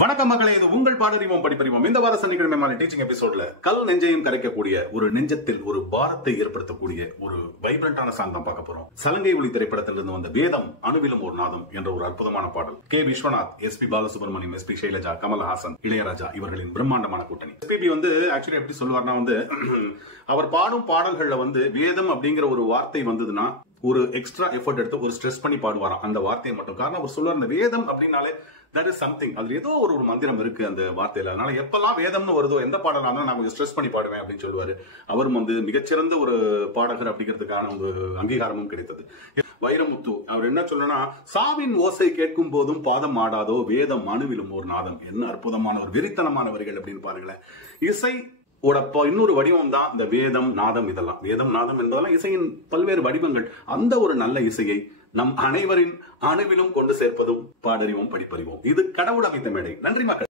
வணக்கம் மக்களே, இது உங்கள் பாடறிவோம் படிப்பறிவோம். இந்த வார சனிக்கிழமை மாலை டீச்சிங் எபிசோட்ல கல் நெஞ்சையும் கரைக்கக்கூடிய ஒரு நெஞ்சத்தில் ஒரு பாரத்தை ஏற்படுத்தக்கூடிய ஒரு வைப்ரண்டான சாங் தான் பார்க்க போறோம். சலங்கை ஒளி திரைப்படத்திலிருந்து வந்த வேதம் அணுவிலும் ஒரு நாதம் என்ற ஒரு அற்புதமான பாடல். K Viswanath, SP Balasubrahmanyam, SP Shailaja, Kamal Haasan, Ilaiyaraaja இவர்களின் பிரம்மாண்டமான கூட்டணி. எஸ்பிபி ஆக்சுவலி எப்படி சொல்லுவார்னா அவர் பாடும் பாடல்கள்ல வேதம் அப்படிங்கிற ஒரு வார்த்தை வந்ததுன்னா ஒரு எக்ஸ்ட்ரா எஃபர்ட் எடுத்து ஒரு ஸ்ட்ரெஸ் பண்ணி பாடுவாராம் அந்த வார்த்தையை மட்டும். காரணம் அவர் சொல்லுவார், அந்த வேதம் அப்படின்னாலே that is something, அதுல ஏதோ ஒரு மந்திரம் இருக்கு அந்த வார்த்தையில. அதனால எப்பெல்லாம் வேதம்னு வருதோ, எந்த பாடலா இருந்தாலும் நான் கொஞ்சம் ஸ்ட்ரெஸ் பண்ணி பாடுவேன் அப்படின்னு சொல்லுவாரு. அவரும் மிகச்சிறந்த ஒரு பாடகர் அப்படிங்கிறதுக்கான ஒரு அங்கீகாரமும் கிடைத்தது. வைரமுத்து அவர் என்ன சொல்லணும்னா, சாவின் ஓசை கேட்கும் போதும் பாதம் ஆடாதோ, வேதம் அணுவிலும் ஒரு நாதம். என்ன அற்புதமான ஒரு வெறித்தனமான வரிகள் அப்படின்னு பாருங்களேன். இசை இன்னொரு வடிவம் தான் இந்த வேதம் நாதம். இதெல்லாம் வேதம் நாதம் என்பதெல்லாம் இசையின் பல்வேறு வடிவங்கள். அந்த ஒரு நல்ல இசையை நம் அனைவரின் அணுவிலும் கொண்டு சேர்ப்பதும் பாடறிவோம் படிப்பறிவோம். இது கடவுள் அமைத்த மேடை. நன்றி மக்கள்.